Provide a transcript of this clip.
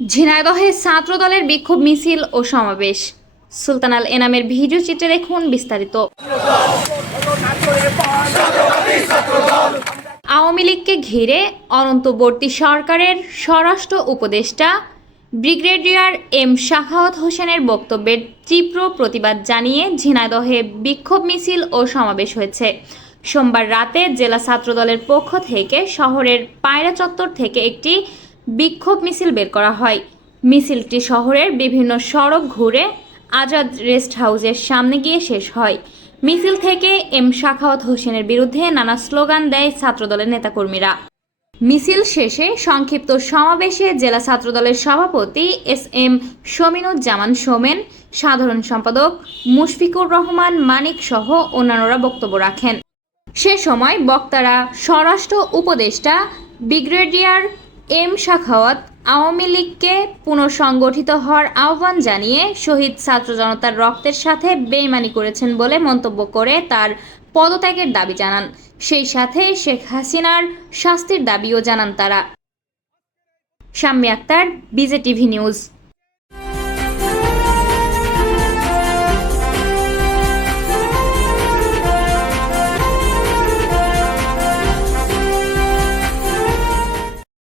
ঝিনাইদহে ছাত্রদলের বিক্ষোভ মিছিল ও সমাবেশ। সুলতান আল এনামের ভিডিও চিত্রে দেখুন বিস্তারিত। আওয়ামী লীগকে ঘিরে অনন্তবর্তী সরকারের স্বরাষ্ট্র উপদেষ্টা ব্রিগেডিয়ার এম শাখাওয়াত হোসেনের বক্তব্যের তীব্র প্রতিবাদ জানিয়ে ঝিনাইদহে বিক্ষোভ মিছিল ও সমাবেশ হয়েছে। সোমবার রাতে জেলা ছাত্রদলের পক্ষ থেকে শহরের পায়রা চত্বর থেকে একটি বিক্ষোভ মিছিল বের করা হয়। মিছিলটি শহরের বিভিন্ন সড়ক ঘুরে আজাদ রেস্ট হাউসের সামনে গিয়ে শেষ হয়। মিছিল থেকে এম শাখাওয়াত হোসেনের বিরুদ্ধে নানা স্লোগান দেয় ছাত্রদলের নেতাকর্মীরা। মিছিল শেষে সংক্ষিপ্ত সমাবেশে জেলা ছাত্রদলের সভাপতি এস এম শমিনুজ্জামান সোমেন, সাধারণ সম্পাদক মুশফিকুর রহমান মানিক সহ অন্যান্যরা বক্তব্য রাখেন। সে সময় বক্তারা স্বরাষ্ট্র উপদেষ্টা ব্রিগেডিয়ার এম শাখাওয়াত আওয়ামী লীগকে পুনঃসংগঠিত হওয়ার আহ্বান জানিয়ে শহীদ ছাত্র জনতার রক্তের সাথে বেইমানি করেছেন বলে মন্তব্য করে তার পদত্যাগের দাবি জানান। সেই সাথে শেখ হাসিনার শাস্তির দাবিও জানান তারা। Shammi Akter, BJTV news.